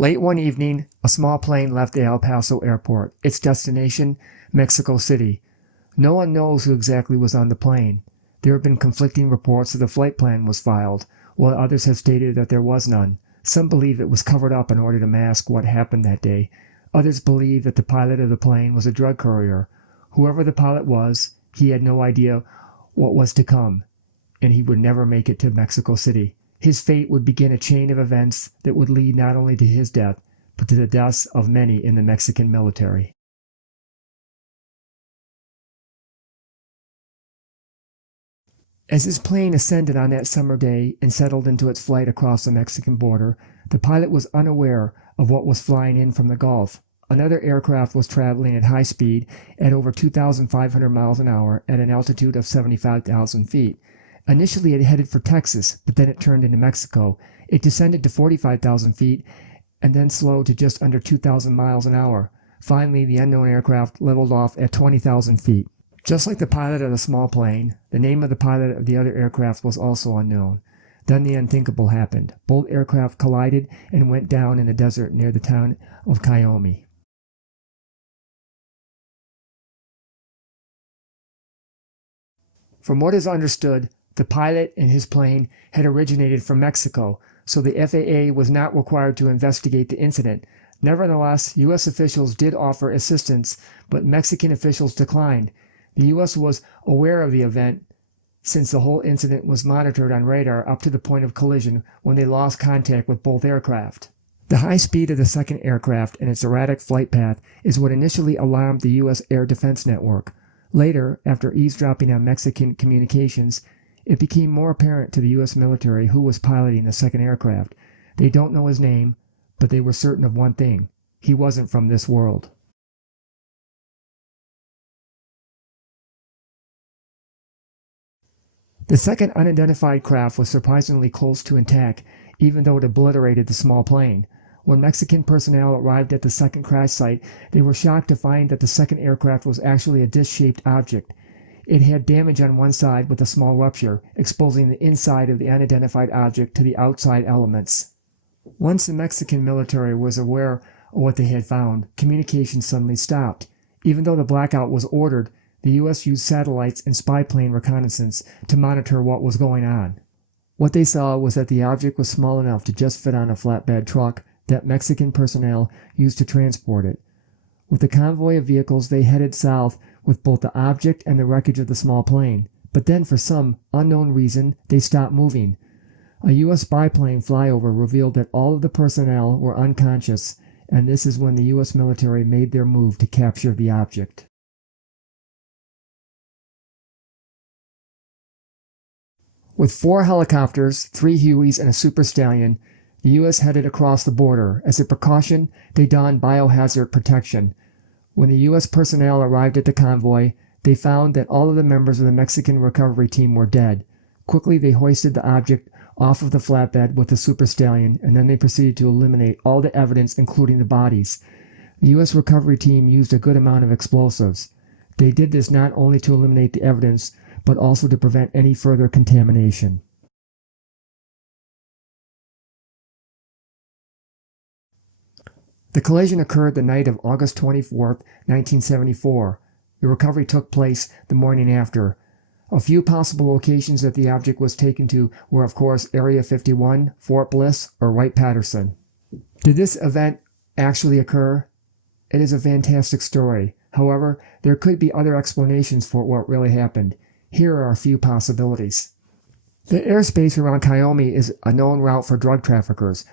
Late one evening, a small plane left the El Paso airport, its destination, Mexico City. No one knows who exactly was on the plane. There have been conflicting reports that the flight plan was filed, while others have stated that there was none. Some believe it was covered up in order to mask what happened that day. Others believe that the pilot of the plane was a drug courier. Whoever the pilot was, he had no idea what was to come, and he would never make it to Mexico City. His fate would begin a chain of events that would lead not only to his death, but to the deaths of many in the Mexican military. As his plane ascended on that summer day and settled into its flight across the Mexican border, the pilot was unaware of what was flying in from the Gulf. Another aircraft was traveling at high speed at over 2,500 miles an hour at an altitude of 75,000 feet. Initially, it headed for Texas, but then it turned into Mexico. It descended to 45,000 feet and then slowed to just under 2,000 miles an hour. Finally, the unknown aircraft leveled off at 20,000 feet. Just like the pilot of the small plane, the name of the pilot of the other aircraft was also unknown. Then the unthinkable happened. Both aircraft collided and went down in the desert near the town of Coyame. From what is understood, the pilot and his plane had originated from Mexico, so the FAA was not required to investigate the incident. Nevertheless, U.S. officials did offer assistance, but Mexican officials declined. The U.S. was aware of the event since the whole incident was monitored on radar up to the point of collision when they lost contact with both aircraft. The high speed of the second aircraft and its erratic flight path is what initially alarmed the U.S. Air Defense Network. Later, after eavesdropping on Mexican communications, it became more apparent to the U.S. military who was piloting the second aircraft. They don't know his name, but they were certain of one thing: he wasn't from this world. The second unidentified craft was surprisingly close to intact, even though it obliterated the small plane. When Mexican personnel arrived at the second crash site, they were shocked to find that the second aircraft was actually a disc-shaped object. It had damage on one side with a small rupture, exposing the inside of the unidentified object to the outside elements. Once the Mexican military was aware of what they had found, communication suddenly stopped. Even though the blackout was ordered, the U.S. used satellites and spy plane reconnaissance to monitor what was going on. What they saw was that the object was small enough to just fit on a flatbed truck that Mexican personnel used to transport it. With the convoy of vehicles, they headed south with both the object and the wreckage of the small plane. But then, for some unknown reason, they stopped moving. A U.S. spy plane flyover revealed that all of the personnel were unconscious, and this is when the U.S. military made their move to capture the object. With 4 helicopters, 3 Hueys, and a Super Stallion, the U.S. headed across the border. As a precaution, they donned biohazard protection. When the U.S. personnel arrived at the convoy, they found that all of the members of the Mexican recovery team were dead. Quickly, they hoisted the object off of the flatbed with the Super Stallion, and then they proceeded to eliminate all the evidence, including the bodies. The U.S. recovery team used a good amount of explosives. They did this not only to eliminate the evidence, but also to prevent any further contamination. The collision occurred the night of August 24, 1974. The recovery took place the morning after. A few possible locations that the object was taken to were, of course, Area 51, Fort Bliss, or Wright-Patterson. Did this event actually occur? It is a fantastic story. However, there could be other explanations for what really happened. Here are a few possibilities. The airspace around Coyame is a known route for drug traffickers.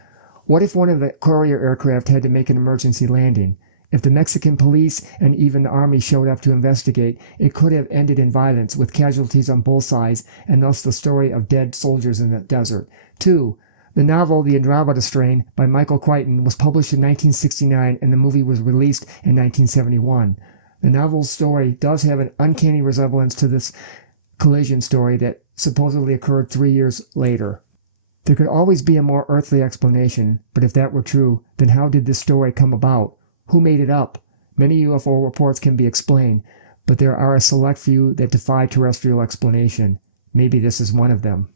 What if one of the courier aircraft had to make an emergency landing? If the Mexican police and even the army showed up to investigate, it could have ended in violence with casualties on both sides and thus the story of dead soldiers in the desert. 2. The novel The Andromeda Strain by Michael Crichton was published in 1969 and the movie was released in 1971. The novel's story does have an uncanny resemblance to this collision story that supposedly occurred 3 years later. There could always be a more earthly explanation, but if that were true, then how did this story come about? Who made it up? Many UFO reports can be explained, but there are a select few that defy terrestrial explanation. Maybe this is one of them.